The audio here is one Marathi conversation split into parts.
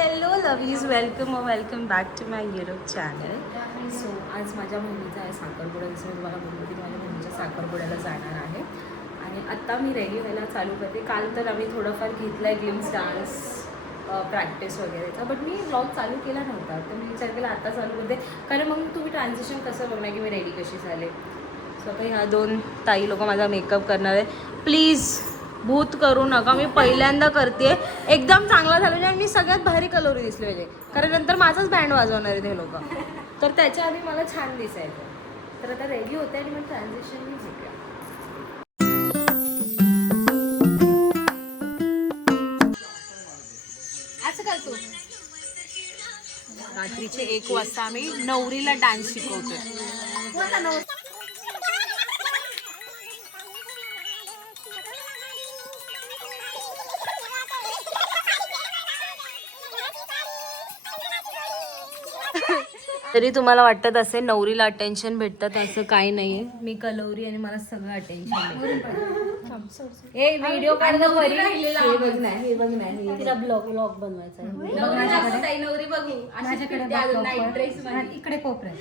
Hello lovies, welcome back to my YouTube channel. So आज माझ्या बहिणीचा आहे साखरपुडा. जसं मी तुम्हाला बोललो की माझ्या बहिणीच्या साखरपुड्याला जाणार आहे आणि आत्ता मी रेडी व्हायला चालू करते. काल तर आम्ही थोडंफार घेतलं आहे ग्लिम्स डान्स प्रॅक्टिस वगैरेचा, बट मी व्लॉग चालू केला नव्हता. तर मी विचार केला आता चालू करते, कारण मग तुम्ही ट्रान्झिशन कसं बघणार की मी रेडी कशी झाले. सो आता ह्या दोन ताई लोक माझा मेकअप करणार आहे. प्लीज भूत करू नका, मी पहिल्यांदा करते. एकदम चांगला झालं म्हणजे मी सगळ्यात भारी कलोरी दिसली पाहिजे, कारण नंतर माझाच बँड वाजवणार आहे ते लोक. तर त्याच्या आधी मला छान दिसायचं. तर आता रेडी होते आणि मग ट्रान्झिशन मी शिकले. असं करतो. रात्रीचे 1 वाजता आम्ही नवरीला डान्स शिकवतो. तरी तुम्हाला वाटत असेल नवरीला अटेन्शन भेटतात, असं काही नाहीये. मी कलवरी आणि मला सगळं अटेन्शन. ए व्हिडिओ काढणं बरी. हे बघ नाही तिला ब्लॉग बनवायचा आहे. नवरी बघू इकडे कोपऱ्यात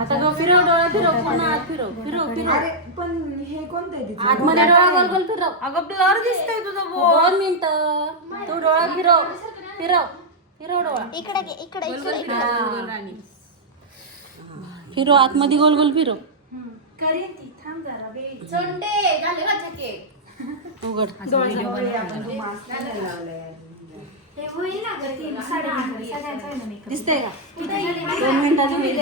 आता गं फिरव, डोळा फिरव, पुन्हा आत फिरव, फिरव फिरव. पण हे कोणतं आहे तिथे? आतमध्ये डोळा गोल गोल फिरव. अगं ब्लर दिसतंय तुझं बोल. 2 मिनिटं तू डोळा फिरव, फिरव फिरव डोळा. इकडे फिरव, आतमध्ये गोल गोल फिरव. उघड. दिसतंय का? 2 मिनिटाचं होईल.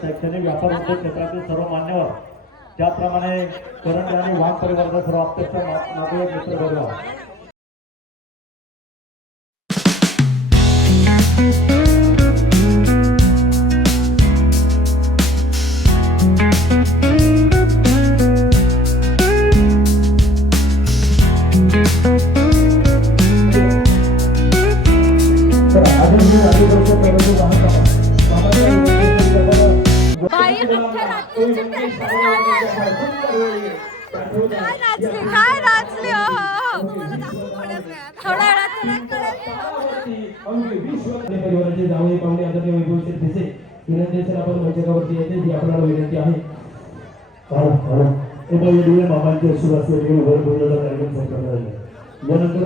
शैक्षणिक व्यापार उद्योग क्षेत्रातील सर्व मान्यवर, त्याप्रमाणे करंज आणि वाहन परिवाराचा सर्व अध्यक्ष नातेवाईक मित्र बरोबर. काय नाचली थोड्या परिवाराचे जावई पाहुणे आता ते वैभवशील दिसे विनंती आपण मंचकावरती येते ती आपल्याला विनंती आहे. मामांची सुरू असलेली कार्यक्रम संपन्न झाले. यानंतर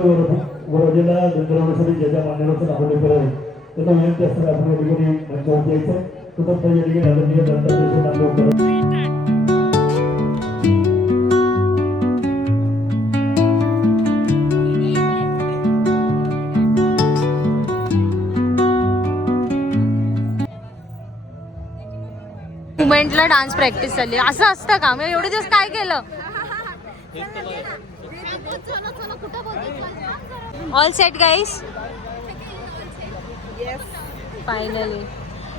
वरजेला गंधर्वांसाठी ज्या ज्या मान्यवरांचं आपण करावे त्याचा विनंती असताना आपण या ठिकाणी मंचावरती यायचं. तसंच या ठिकाणी आदरणीय दत्तात्रय मुमेंटला डान्स प्रॅक्टिस चालली. असं असतं का? मी एवढे दिवस काय केलं? ऑल सेट गाईस. फायनली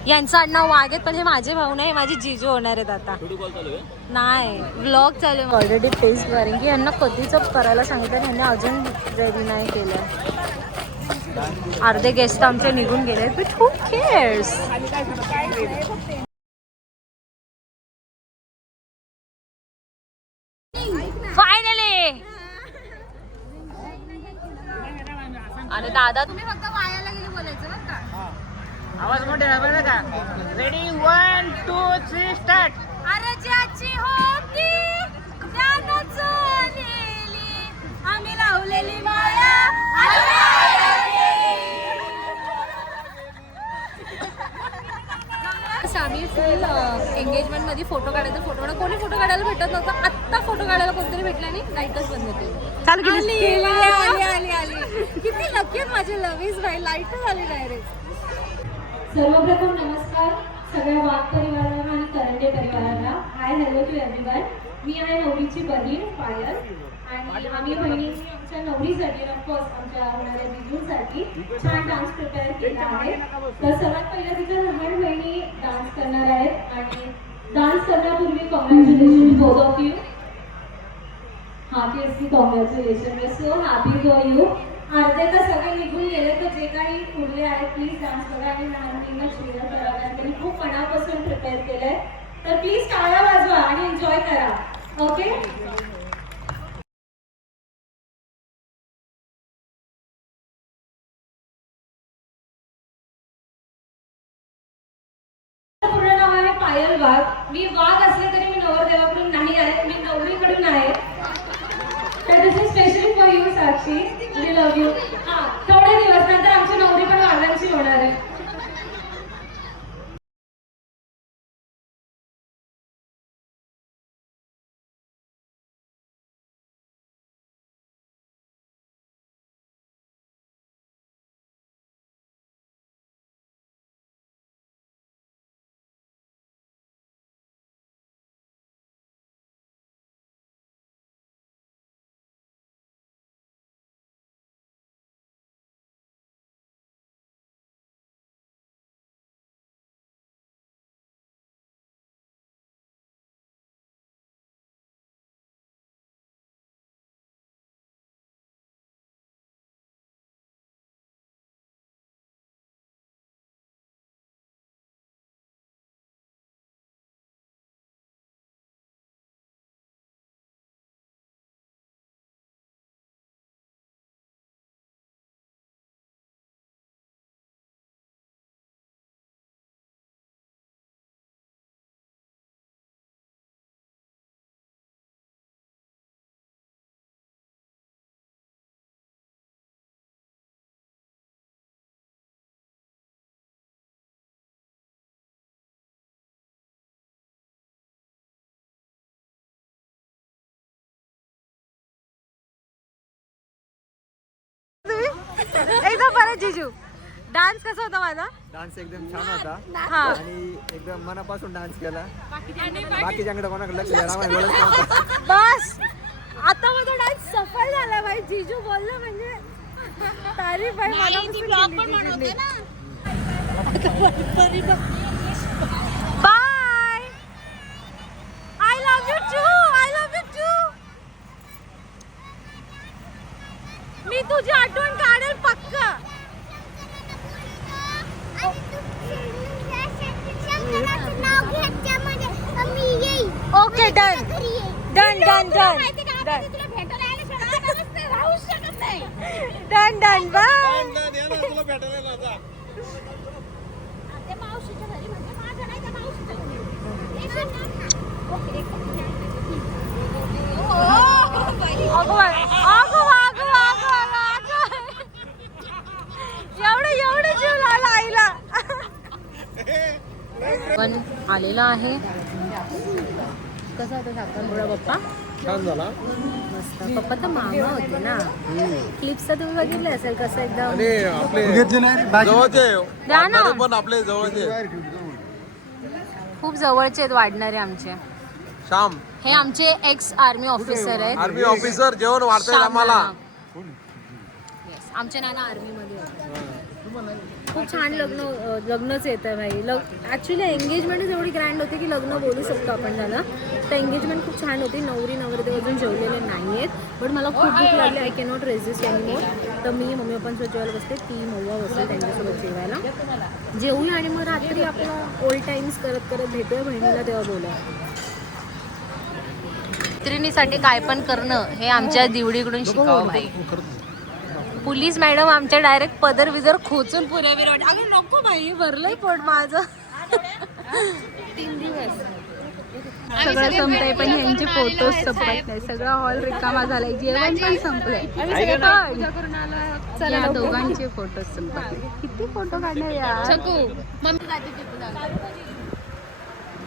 यांचं आडनाव वाघ आहेत, पण हे माझे भाऊ नाही, माझी जिजू होणार आहेत आता. नाही, व्लॉग चालू आहे ऑलरेडी टेस्ट करेन की यांना कधीच करायला सांगितलं, यांनी अजून रेडी नाही केलं. अर्धे गेस्ट आमचे निघून गेले, बट हू केअर्स. फायनली. आणि दादा तुम्ही फक्त वायाला गेले बोलायचं बरं का. आवाज मोठे आहे बरं का. Ready 1 2 3 start. अरे ज्याची होती त्यानं चोरलेली, आम्ही लावलेली माया आम्ही फुल एंगेजमेंट मध्ये फोटो काढायचा. कोणी फोटो काढायला भेटत नव्हतं. आत्ता फोटो काढायला कोणतरी भेटला आणि लाईटच बंद केली. चालू आली किती लकी आहेत माझे लव्हीज भाई. लाईटच आली डायरेक्ट. सर्वप्रथम नमस्कार सगळ्या वाघ परिवाराला आणि करंडे परिवाराला. Hi hello to everyone. मी आहे नवरीची बहीण पायल आणि आम्ही बहिणींनी आमच्या नवरीसाठी ऑफकोर्स आमच्या होणाऱ्या जिजूंसाठी छान डान्स प्रिपेअर केला आहे. तर सर्वात पहिला तिच्या लहान बहिणी डान्स करणार आहेत आणि डान्स करण्यापूर्वी congratulation both of you. Heartily congratulation. We are so happy for you. अर्धे तर सगळे निघून गेले, तर जे काही उरले आहेत प्लीज डान्स करा आणि लहान मुलींना cheer करा, कारण त्यांनी खूप मनापासून प्रिपेअर केलंय. तर प्लीज टाळ्या वाजवा आणि एन्जॉय करा. ओके. पूर्ण नाव आहे पायल वाघ. मी वाघ असले तरी मी नवरदेवाकडून नाही आहे, मी नवरीकडून आहे. तर this is specially for you Sakshi. We love you. हां, थोडे दिवस नंतर आमची नवरी पण वाघांची होणार आहे. एकदा परत जिजू. डान्स कसा होता माझा? डान्स एकदम छान होता हा. आणि एकदम मनापासून डान्स केला. बाकीच्याकडे कोणाकडे लक्ष द्यायला आम्हाला वेळच नव्हता. बस आता माझा डान्स सफल झाला भाई. जिजू बोललं म्हणजे तारीफ आहे. Bye. I love you too. I love you too. मी तुझी आठवण काढेल पक्का. Okay done done done done done done bye. एवढं जीव लागला आईला. पण आलेला आहे. कसा होता साखरपुडा पप्पा? छान झाला. मस्त. पप्पा तर मामा होते ना. क्लिप्स तर तुम्ही बघितले असेल कसं एकदम द्या ना. पण आपले जवळचे खूप जवळचे आहेत वाढणारे आमचे. श्याम हे आमचे एक्स आर्मी ऑफिसर आहेत. आर्मी ऑफिसर जेवण वाढतंय आम्हाला. येस, आमचे नाना आर्मी मध्ये होते. खूप छान लग्नच येतं आहे भाई. ॲक्च्युली एंगेजमेंटच एवढी ग्रँड होती की लग्न बोलू शकतो आपण त्याला. तर एंगेजमेंट खूप छान होती. नवरी नवरदेव अजून जेवलेले नाही आहेत, बट मला खूप भूक लागली. I cannot resist anymore. तर मी मम्मी पप्पांसोबत जेवायला बसते, ती मव्वा बसते त्यांच्यासोबत जेवायला. जेवूया आणि मग रात्री आपला ओल्ड टाईम्स करत करत भेटूया बहिणीला, तेव्हा बोलूया. मैत्रिणीसाठी काय पण करणं हे आमच्या दिवडीकडून शिकावं भाई. पोलीस मॅडम आमच्या डायरेक्ट पदर विदर खोचून पुऱ्यावीर वाटत. अगं नको बाई, भरलंय पोट माझं. 3 दिवस सगळं संपलंय पण यांचे फोटोज संपत नाही. सगळा हॉल रिकामा झालाय, जेवण पण संपलंय. या दोघांचे फोटोज संपत नाही. किती फोटो काढणार यार.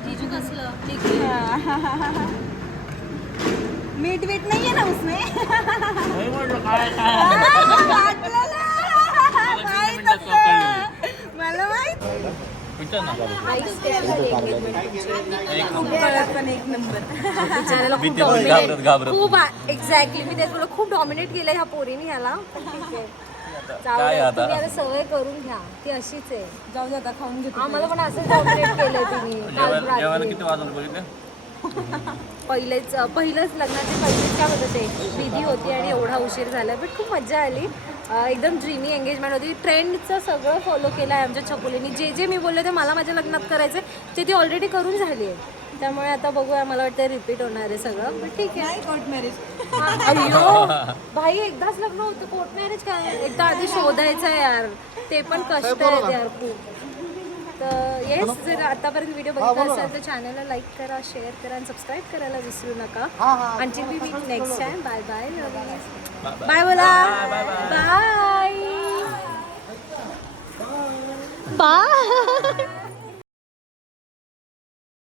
जीजू कसलं मीठ वीट नाहीये ना उसने. मला माहित खूप एक्झॅक्टली मी तेच बोललो, खूप डॉमिनेट केलं ह्या पोरीने ह्याला. पण ठीक आहे, जाऊ द्या. तुम्ही आता सवय करून घ्या, ती अशीच आहे. जाऊ दे आता खाऊन घेतो. आम्हाला पण असंच डॉमिनेट केलंय तिने काल रात्री. पहिलंच लग्नाची पहिलीच काय होतं ते विधी होती आणि एवढा उशीर झाला, बट खूप मजा आली. एकदम ड्रीमी एंगेजमेंट होती. ट्रेंडचं सगळं फॉलो केलं आहे आमच्या छकुलीनी. जे जे मी बोलले ते मला माझ्या लग्नात करायचं ते ती ऑलरेडी करून झाली आहे. त्यामुळे आता बघूया, मला वाटतं रिपीट होणार आहे सगळं, पण ठीक आहे. Court marriage. अय्यो भाई, एकदाच लग्न होतं, कोर्ट मॅरेज काय एकदा आधी शोधायचं आहे यार, ते पण कष्ट आहेत यार खूप. तर येस, जर आतापर्यंत व्हिडिओ बघितला असेल तर चॅनलला लाईक करा, शेअर करा आणि सबस्क्राईब करायला विसरू नका. आणखी मी next time. Bye bye. Bye बोला. Bye bye.